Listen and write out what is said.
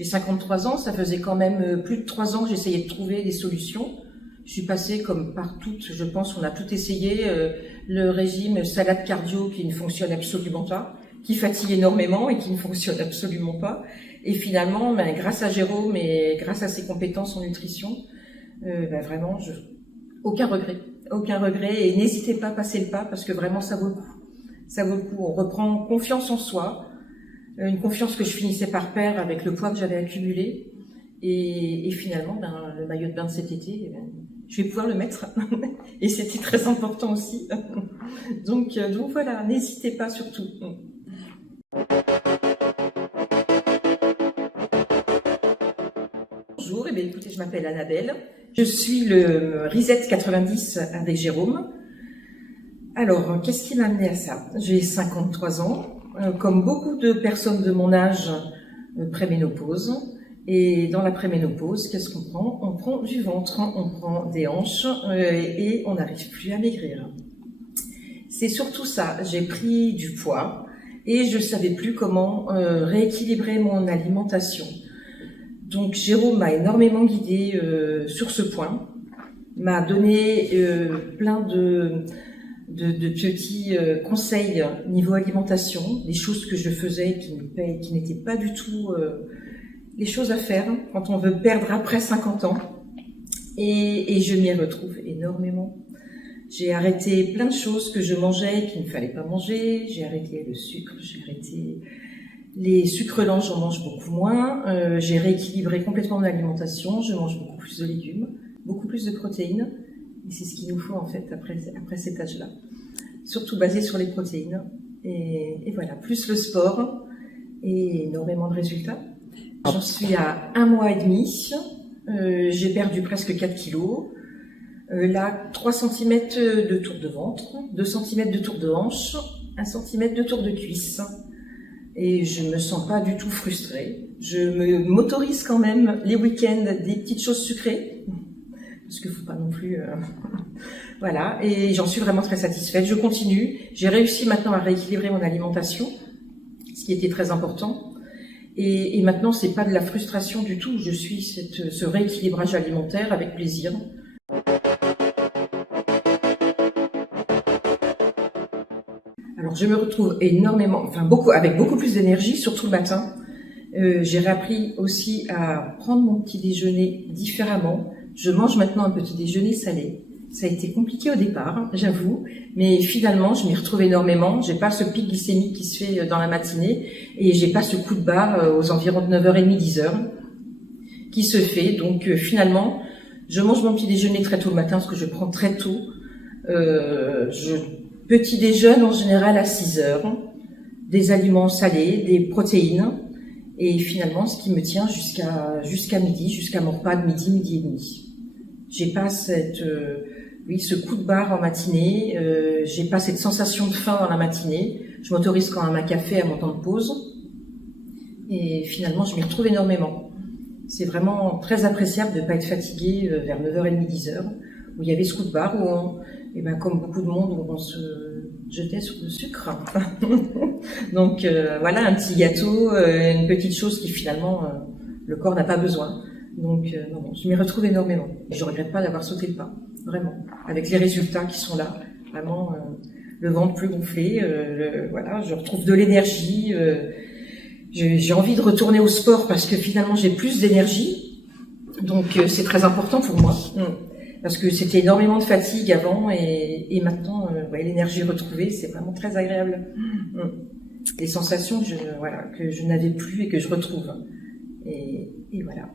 J'ai 53 ans, ça faisait quand même plus de 3 ans que j'essayais de trouver des solutions. Je suis passée comme par toutes, je pense qu'on a tout essayé, le régime salade cardio qui ne fonctionne absolument pas, qui fatigue énormément et qui ne fonctionne absolument pas. Et finalement, grâce à Jérôme et grâce à ses compétences en nutrition, vraiment, aucun regret. Et n'hésitez pas à passer le pas parce que vraiment, ça vaut le coup. Ça vaut le coup. On reprend confiance en soi, une confiance que je finissais par perdre avec le poids que j'avais accumulé. Et finalement, le maillot de bain de cet été, je vais pouvoir le mettre. Et c'était très important aussi. Donc voilà, n'hésitez pas surtout. Bonjour, écoutez, je m'appelle Annabelle. Je suis le Reset 90 avec Jérôme. Alors, qu'est-ce qui m'a amené à ça? J'ai 53 ans. Comme beaucoup de personnes de mon âge, préménopause. Et dans la préménopause, qu'est-ce qu'on prend? On prend du ventre, on prend des hanches et on n'arrive plus à maigrir. C'est surtout ça. J'ai pris du poids et je ne savais plus comment rééquilibrer mon alimentation. Donc Jérôme m'a énormément guidée sur ce point, m'a donné plein de petits conseils niveau alimentation, des choses que je faisais qui n'étaient pas du tout les choses à faire quand on veut perdre après 50 ans. Et je m'y retrouve énormément. J'ai arrêté plein de choses que je mangeais qu'il ne fallait pas manger. J'ai arrêté le sucre, j'ai arrêté les sucres lents, j'en mange beaucoup moins. J'ai rééquilibré complètement mon alimentation. Je mange beaucoup plus de légumes, beaucoup plus de protéines. Et c'est ce qu'il nous faut en fait après cet âge-là. Surtout basé sur les protéines. Et voilà, plus le sport et énormément de résultats. J'en suis à 1 mois et demi. J'ai perdu presque 4 kilos. Là, 3 cm de tour de ventre, 2 cm de tour de hanche, 1 cm de tour de cuisse. Et je me sens pas du tout frustrée. Je m'autorise quand même les week-ends des petites choses sucrées. Parce qu'il faut pas non plus... Voilà, et j'en suis vraiment très satisfaite. Je continue. J'ai réussi maintenant à rééquilibrer mon alimentation, ce qui était très important. Et maintenant, c'est pas de la frustration du tout. Je suis ce rééquilibrage alimentaire avec plaisir. Alors, je me retrouve énormément, avec beaucoup plus d'énergie, surtout le matin. J'ai réappris aussi à prendre mon petit déjeuner différemment. Je mange maintenant un petit déjeuner salé. Ça a été compliqué au départ, j'avoue, mais finalement, je m'y retrouve énormément. J'ai pas ce pic glycémique qui se fait dans la matinée et j'ai pas ce coup de barre aux environs de 9h30, 10h qui se fait. Donc finalement, je mange mon petit déjeuner très tôt le matin parce que je prends très tôt. Petit déjeune en général à 6h, des aliments salés, des protéines et finalement, ce qui me tient jusqu'à midi, jusqu'à mon repas de midi, midi et demi. J'ai pas ce coup de barre en matinée, j'ai pas cette sensation de faim dans la matinée, je m'autorise quand même un café à mon temps de pause, et finalement je m'y retrouve énormément. C'est vraiment très appréciable de ne pas être fatigué vers 9h30, 10h, où il y avait ce coup de barre où comme beaucoup de monde, on se jetait sur le sucre. Donc voilà, un petit gâteau, une petite chose qui finalement le corps n'a pas besoin. Donc non, je m'y retrouve énormément. Je regrette pas d'avoir sauté le pas, vraiment. Avec les résultats qui sont là, vraiment le ventre plus gonflé, voilà, je retrouve de l'énergie. J'ai envie de retourner au sport parce que finalement j'ai plus d'énergie. Donc c'est très important pour moi. Parce que c'était énormément de fatigue avant et maintenant l'énergie retrouvée, c'est vraiment très agréable. Des sensations que je n'avais plus et que je retrouve. Et voilà.